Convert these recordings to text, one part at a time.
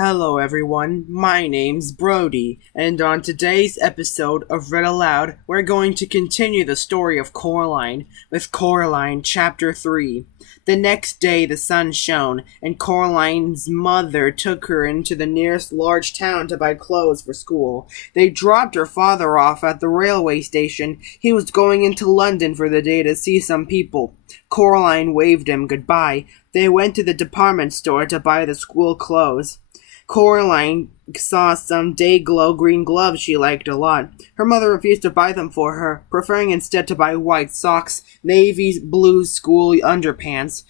Hello everyone, my name's Brody, and on today's episode of Read Aloud, we're going to continue the story of Coraline, with Coraline Chapter 3. The next day the sun shone, and Coraline's mother took her into the nearest large town to buy clothes for school. They dropped her father off at the railway station. He was going into London for the day to see some people. Coraline waved him goodbye. They went to the department store to buy the school clothes. Coraline saw some day-glow green gloves she liked a lot. Her mother refused to buy them for her, preferring instead to buy white socks, navy blue school underpants,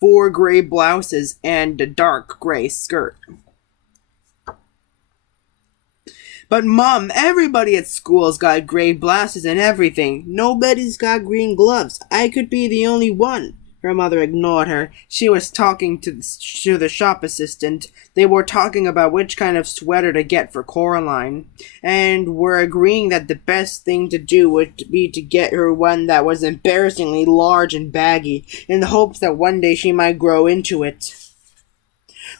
4 gray blouses, and a dark gray skirt. But Mom, everybody at school's got gray blouses and everything. Nobody's got green gloves. I could be the only one. Her mother ignored her. She was talking to the shop assistant. They were talking about which kind of sweater to get for Coraline, and were agreeing that the best thing to do would be to get her one that was embarrassingly large and baggy, in the hopes that one day she might grow into it.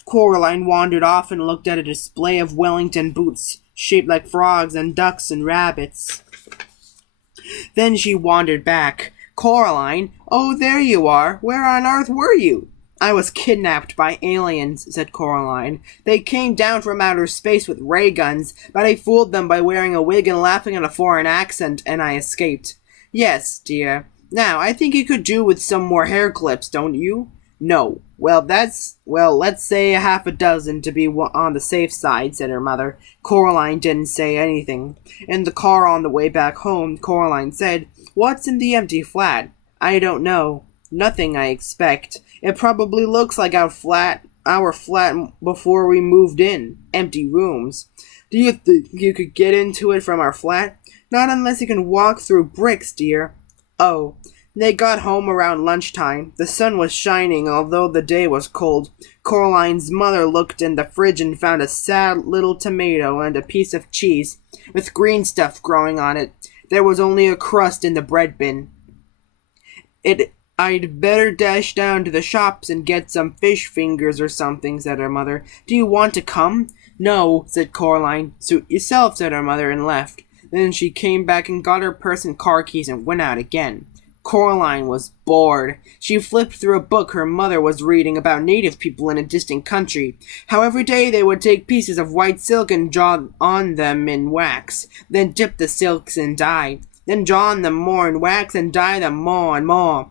Coraline wandered off and looked at a display of Wellington boots, shaped like frogs and ducks and rabbits. Then she wandered back. Coraline, oh, there you are. Where on earth were you? I was kidnapped by aliens, said Coraline. They came down from outer space with ray guns, but I fooled them by wearing a wig and laughing in a foreign accent, and I escaped. Yes, dear. Now, I think you could do with some more hair clips, don't you? No. Well, let's say half a dozen to be on the safe side, said her mother. Coraline didn't say anything. In the car on the way back home, Coraline said, "What's in the empty flat?" "I don't know. Nothing, I expect. It probably looks like our flat before we moved in. Empty rooms. Do you think you could get into it from our flat?" "Not unless you can walk through bricks, dear." "Oh." They got home around lunchtime. The sun was shining, although the day was cold. Coraline's mother looked in the fridge and found a sad little tomato and a piece of cheese, with green stuff growing on it. There was only a crust in the bread bin. "I'd better dash down to the shops and get some fish fingers or something," said her mother. "Do you want to come?" "No," said Coraline. "Suit yourself," said her mother, and left. Then she came back and got her purse and car keys and went out again. Coraline was bored. She flipped through a book her mother was reading about native people in a distant country, how every day they would take pieces of white silk and draw on them in wax, then dip the silks in dye, then draw on them more in wax and dye them more and more,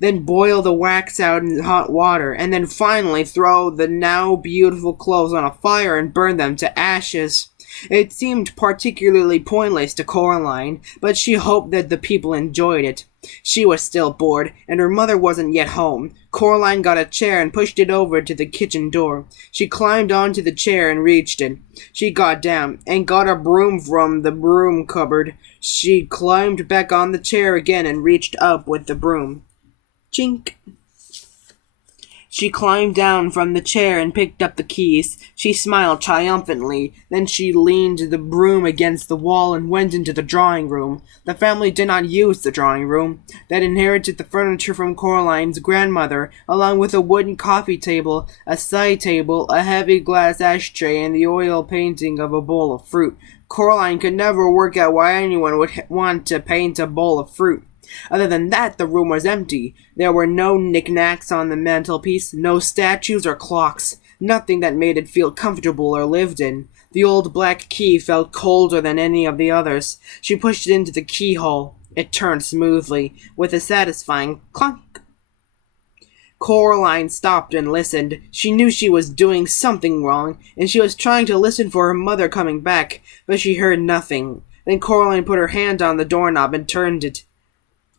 then boil the wax out in hot water, and then finally throw the now beautiful clothes on a fire and burn them to ashes. It seemed particularly pointless to Coraline, but she hoped that the people enjoyed it. She was still bored, and her mother wasn't yet home. Coraline got a chair and pushed it over to the kitchen door. She climbed onto the chair and reached it. She got down and got a broom from the broom cupboard. She climbed back on the chair again and reached up with the broom. Chink! She climbed down from the chair and picked up the keys. She smiled triumphantly. Then she leaned the broom against the wall and went into the drawing room. The family did not use the drawing room. They'd inherited the furniture from Coraline's grandmother, along with a wooden coffee table, a side table, a heavy glass ashtray, and the oil painting of a bowl of fruit. Coraline could never work out why anyone would want to paint a bowl of fruit. Other than that, the room was empty. There were no knickknacks on the mantelpiece, no statues or clocks, nothing that made it feel comfortable or lived in. The old black key felt colder than any of the others. She pushed it into the keyhole. It turned smoothly, with a satisfying clunk. Coraline stopped and listened. She knew she was doing something wrong, and she was trying to listen for her mother coming back, but she heard nothing. Then Coraline put her hand on the doorknob and turned it.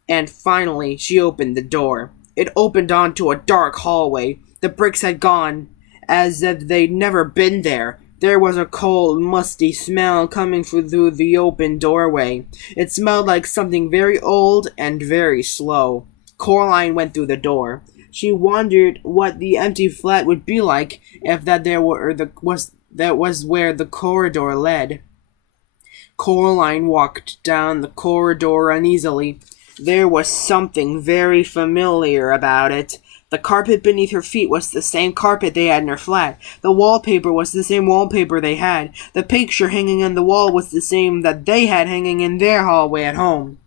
And finally, she opened the door. It opened onto a dark hallway. The bricks had gone, as if they'd never been there. There was a cold, musty smell coming through the open doorway. It smelled like something very old and very slow. Coraline went through the door. She wondered what the empty flat would be like if that was where the corridor led. Coraline walked down the corridor uneasily. There was something very familiar about it. The carpet beneath her feet was the same carpet they had in her flat. The wallpaper was the same wallpaper they had. The picture hanging on the wall was the same that they had hanging in their hallway at home.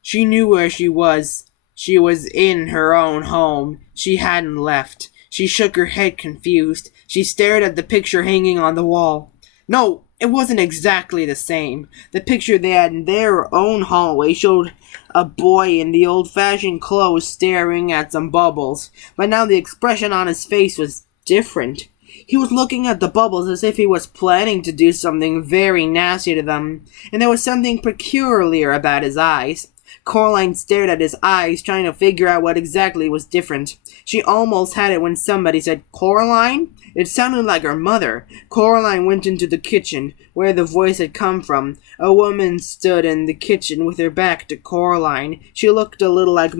She knew where she was. She was in her own home. She hadn't left. She shook her head confused. She stared at the picture hanging on the wall. No, it wasn't exactly the same. The picture they had in their own hallway showed a boy in the old-fashioned clothes staring at some bubbles, but now the expression on his face was different. He was looking at the bubbles as if he was planning to do something very nasty to them, and there was something peculiar about his eyes. Coraline stared at his eyes, trying to figure out what exactly was different. She almost had it when somebody said, "Coraline?" It sounded like her mother. Coraline went into the kitchen, where the voice had come from. A woman stood in the kitchen with her back to Coraline. She looked a little like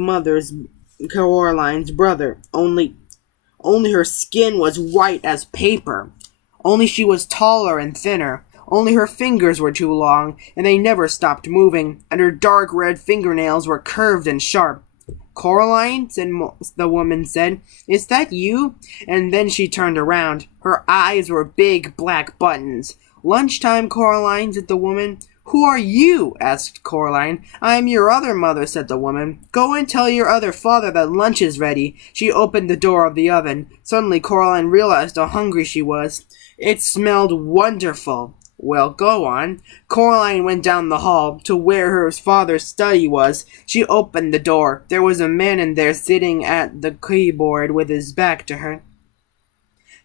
Coraline's brother, only her skin was white as paper. Only she was taller and thinner. Only her fingers were too long, and they never stopped moving, and her dark red fingernails were curved and sharp. "Coraline," the woman said, "is that you?" And then she turned around. Her eyes were big black buttons. "Lunchtime, Coraline," said the woman. "Who are you?" asked Coraline. "I am your other mother," said the woman. "Go and tell your other father that lunch is ready." She opened the door of the oven. Suddenly Coraline realized how hungry she was. It smelled wonderful. "Well, go on." Coraline went down the hall to where her father's study was. She opened the door. There was a man in there sitting at the keyboard with his back to her.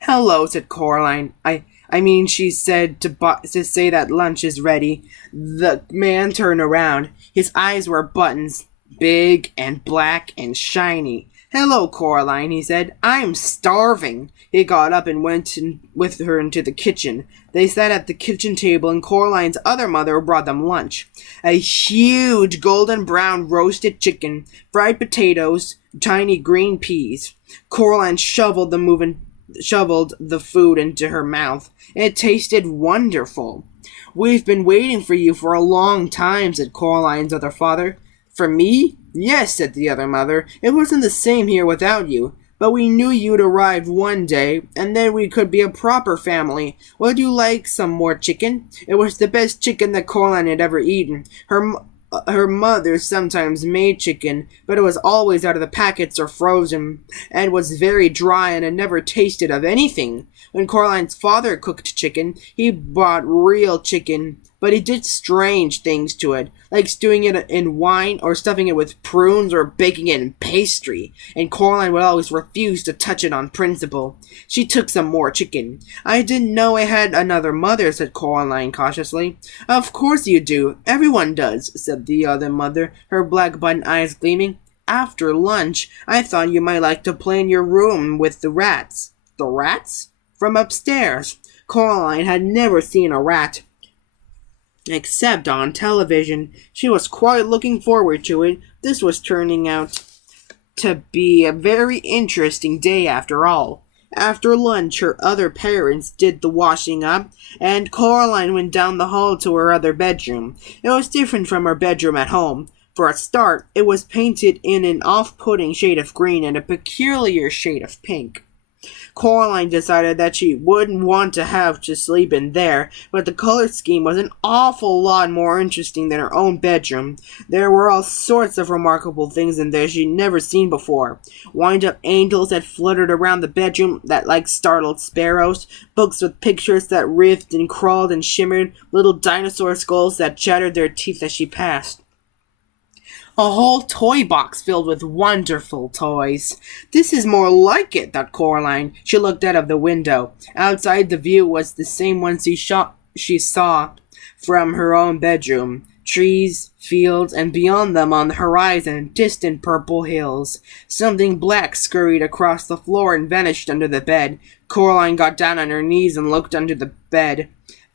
"Hello," said Coraline. I mean, she said to say that lunch is ready. The man turned around. His eyes were buttons, big and black and shiny. "Hello, Coraline," he said. "I'm starving." He got up and went with her into the kitchen. They sat at the kitchen table, and Coraline's other mother brought them lunch. A huge golden brown roasted chicken, fried potatoes, tiny green peas. Coraline shoveled the food into her mouth. It tasted wonderful. "We've been waiting for you for a long time," said Coraline's other father. "For me?" "Yes," said the other mother. "It wasn't the same here without you. But we knew you'd arrive one day, and then we could be a proper family. Would you like some more chicken?" It was the best chicken that Coraline had ever eaten. Her mother sometimes made chicken, but it was always out of the packets or frozen, and was very dry and had never tasted of anything. When Coraline's father cooked chicken, he bought real chicken, but he did strange things to it, like stewing it in wine, or stuffing it with prunes, or baking it in pastry, and Coraline would always refuse to touch it on principle. She took some more chicken. "I didn't know I had another mother," said Coraline cautiously. "Of course you do. Everyone does," said the other mother, her black button eyes gleaming. "After lunch, I thought you might like to play in your room with the rats." "The rats?" "From upstairs." Coraline had never seen a rat, except on television. She was quite looking forward to it. This was turning out to be a very interesting day after all. After lunch, her other parents did the washing up, and Coraline went down the hall to her other bedroom. It was different from her bedroom at home. For a start, it was painted in an off-putting shade of green and a peculiar shade of pink. Coraline decided that she wouldn't want to have to sleep in there, but the color scheme was an awful lot more interesting than her own bedroom. There were all sorts of remarkable things in there she'd never seen before. Wind-up angels that fluttered around the bedroom like startled sparrows, books with pictures that writhed and crawled and shimmered, little dinosaur skulls that chattered their teeth as she passed. A whole toy box filled with wonderful toys. "This is more like it," thought Coraline. She looked out of the window. Outside, the view was the same one she saw from her own bedroom. Trees, fields, and beyond them on the horizon, distant purple hills. Something black scurried across the floor and vanished under the bed. Coraline got down on her knees and looked under the bed.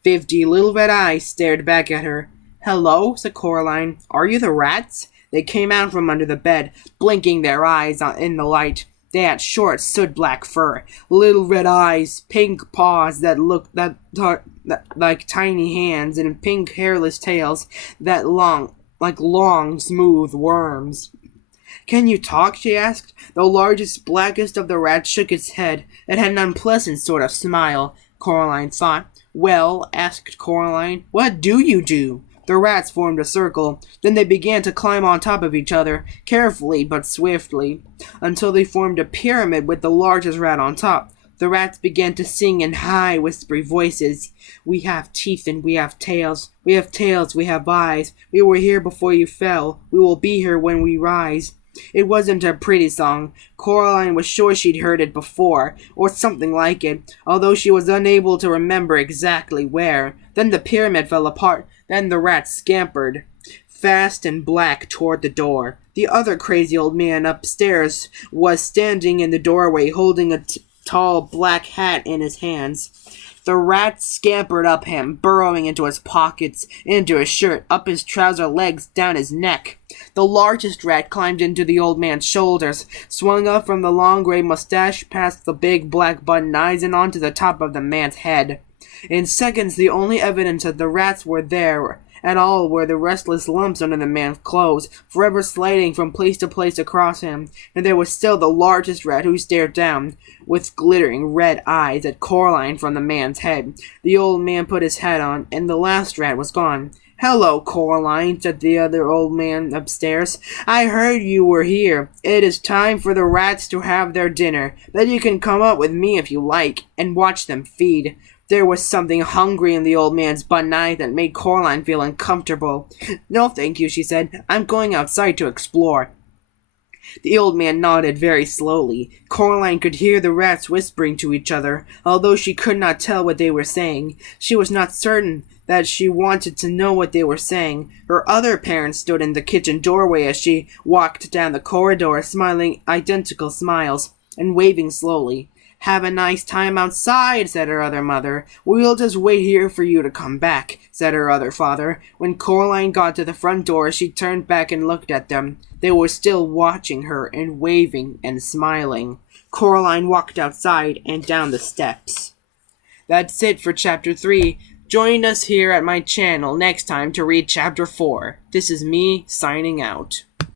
50 little red eyes stared back at her. "Hello," said Coraline. "Are you the rats?" They came out from under the bed, blinking their eyes in the light. They had short, soot-black fur, little red eyes, pink paws that looked like tiny hands, and pink hairless tails that like long, smooth worms. Can you talk? She asked. The largest, blackest of the rats shook its head. It had an unpleasant sort of smile, Coraline thought. Well, asked Coraline, what do you do? The rats formed a circle. Then they began to climb on top of each other, carefully but swiftly, until they formed a pyramid with the largest rat on top. The rats began to sing in high, whispery voices. We have teeth and we have tails. We have tails, we have eyes. We were here before you fell. We will be here when we rise. It wasn't a pretty song. Coraline was sure she'd heard it before, or something like it, although she was unable to remember exactly where. Then the pyramid fell apart. Then the rats scampered, fast and black, toward the door. The other crazy old man upstairs was standing in the doorway, holding a tall black hat in his hands. The rats scampered up him, burrowing into his pockets, into his shirt, up his trouser legs, down his neck. The largest rat climbed into the old man's shoulders, swung up from the long gray mustache past the big black button eyes and onto the top of the man's head. In seconds, the only evidence that the rats were there at all were the restless lumps under the man's clothes, forever sliding from place to place across him, and there was still the largest rat who stared down, with glittering red eyes, at Coraline from the man's head. The old man put his hat on, and the last rat was gone. Hello, Coraline, said the other old man upstairs. I heard you were here. It is time for the rats to have their dinner. Then you can come up with me if you like, and watch them feed. There was something hungry in the old man's button eye that made Coraline feel uncomfortable. No, thank you, she said. I'm going outside to explore. The old man nodded very slowly. Coraline could hear the rats whispering to each other, although she could not tell what they were saying. She was not certain that she wanted to know what they were saying. Her other parents stood in the kitchen doorway as she walked down the corridor, smiling identical smiles, and waving slowly. Have a nice time outside, said her other mother. We'll just wait here for you to come back, said her other father. When Coraline got to the front door, she turned back and looked at them. They were still watching her and waving and smiling. Coraline walked outside and down the steps. That's it for Chapter 3. Join us here at my channel next time to read Chapter 4. This is me signing out.